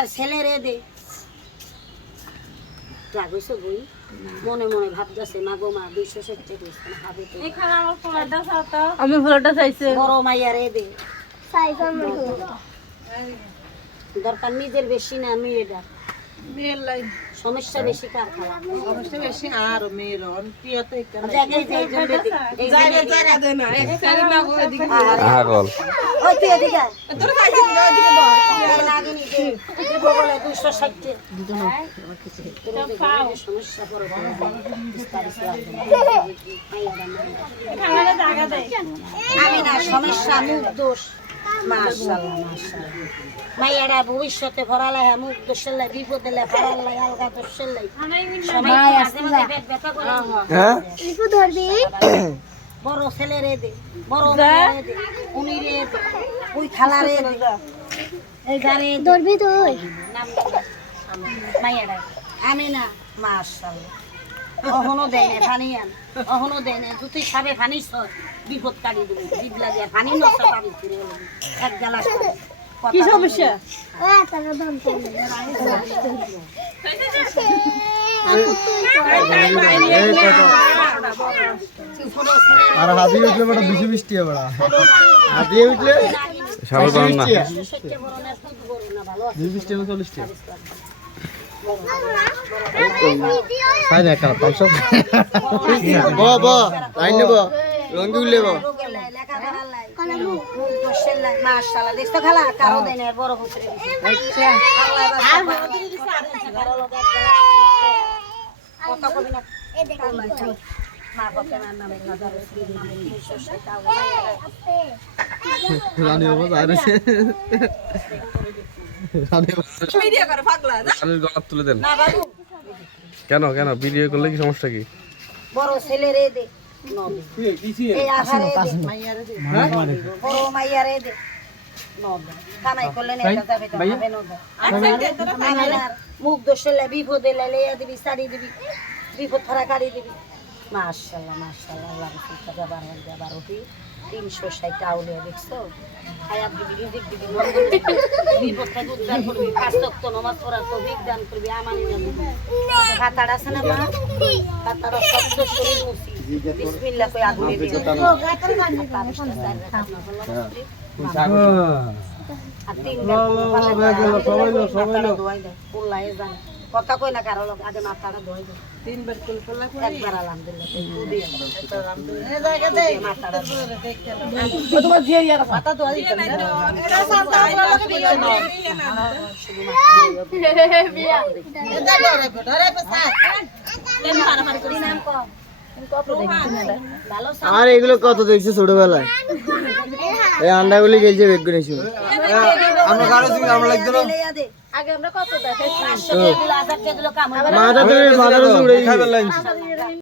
আর ছেলে রে দে রাগ হইছে বই মনে মনে ভাবতেছে মা গো মা 260 টাকা খাবে তো এখানে আমার ফোনটা চাও তো আমি ফোনটা চাইছি বড় মাইয়া রে দে সাইজ আমার দরকার নিজের বেশি না মেয়েটা মেয়ের লাই সমস্যা বেশি কার খাওয়া সমস্যা বেশি আর মেয়ের অন প্রিয় তো এখানে জায়গা জায়গা দে না এক সারি না গো এদিকে পাগল ওই তুই এদিকে আয়। তোর কাছে এদিকে দাও এই লাগেনি দে দিব বলে 260 সমস্যা করে এখানে জায়গা দে আমি না সমস্যা মুখ দোষ মাশাআল্লাহ মাশাআল্লাহ মাইয়ারা ভবিষ্যতে ভরালা হ্যাঁ মুখ দোষের লাই বিপদে লাই ভরাল লাই আলগা দোষের লাই সময় মাঝে মাঝে পেট ব্যথা করে হ্যাঁ একটু ধরবি বড় ছেলে রে দে বড় মাইয়া রে দে উনি রে দে ওই খালা রে দে এই গারে ধরবি তুই নাম মাইয়ারা আমি না মাশাআল্লাহ অহনো দেয় না পানি আন অহনো দেয় না তুই খাবে পানি সর বিপদ কাটি দিবি দিবলা দিয়ে পানি নষ্ট পাবি ফিরে এক গ্লাস কি সমস্যা টাকা দাম করবি আর হাতি উঠলে বড় বেশি বৃষ্টি হবে বড় হাতি উঠলে সাবল করুন না বৃষ্টি হবে 40 টাকা তাই না কাল পাঁচশো ব ব লাইন নেব রঙ্গি উঠলে ব মাশাআল্লাহ দেখছো খালা কারো দেয় না বড় পুত্রে আচ্ছা আর কত কবি না মা বাবা নামে হাজার নামে 360 টাকা রানি বাবা যাইছে রানি ভিডিও করে পাগলা শালির গলা তুলে দেন না বাবু কেন কেন ভিডিও করলে কি সমস্যা কি বড় ছেলে রে দে নবে এই আহারে মাইয়ারে দে বড় মাইয়ারে দে নবে কামাই করলে না এটা যাবে তো হবে নবে আর মুখ দোষলে বিপদে লাইয়া দিবি শাড়ি দিবি বিপদ ফারা কাড়ি দিবি মাশাআল্লাহ মাশাআল্লাহ আল্লাহ রাসূল যাবার যাবার ওটি 360 টাউলে দেখছো আয়াত দিবি রিজিক দিবি মঙ্গল দিবি বিপদ থেকে উদ্ধার করবি পাঁচ ওয়াক্ত নামাজ পড়ার তৌফিক দান করবি আমানি না দিবি হাতাড় আছে না মা হাতাড় শব্দ শরীর মুসি বিসমিল্লাহ কই আগুনে দিবি আর তিন কথা কই না কারো লোক আগে মাথাটা ধোয় দে তিনবার কুল করলা একবার আলহামদুলিল্লাহ তুই দিয়ে এই জায়গা দে মাথাটা তোমার দিয়ে ইয়ার পাতা তো আই কেন এটা সালটা লাগে বিয়া বিয়া এটা ধরে পসা কেন মারামারি করি নাম কো ভালো আর এগুলো কত দেখছি ছোটবেলায় এই আন্ডাগুলি গেলছে বেগুনে শুনে আমরা কারো সঙ্গে আমরা লাগতো না আগে আমরা কত দেখাইছি 500 টাকা দিলো 1000 টাকা দিলো কাম মাথা ধরে উড়ে খাইবার লাইন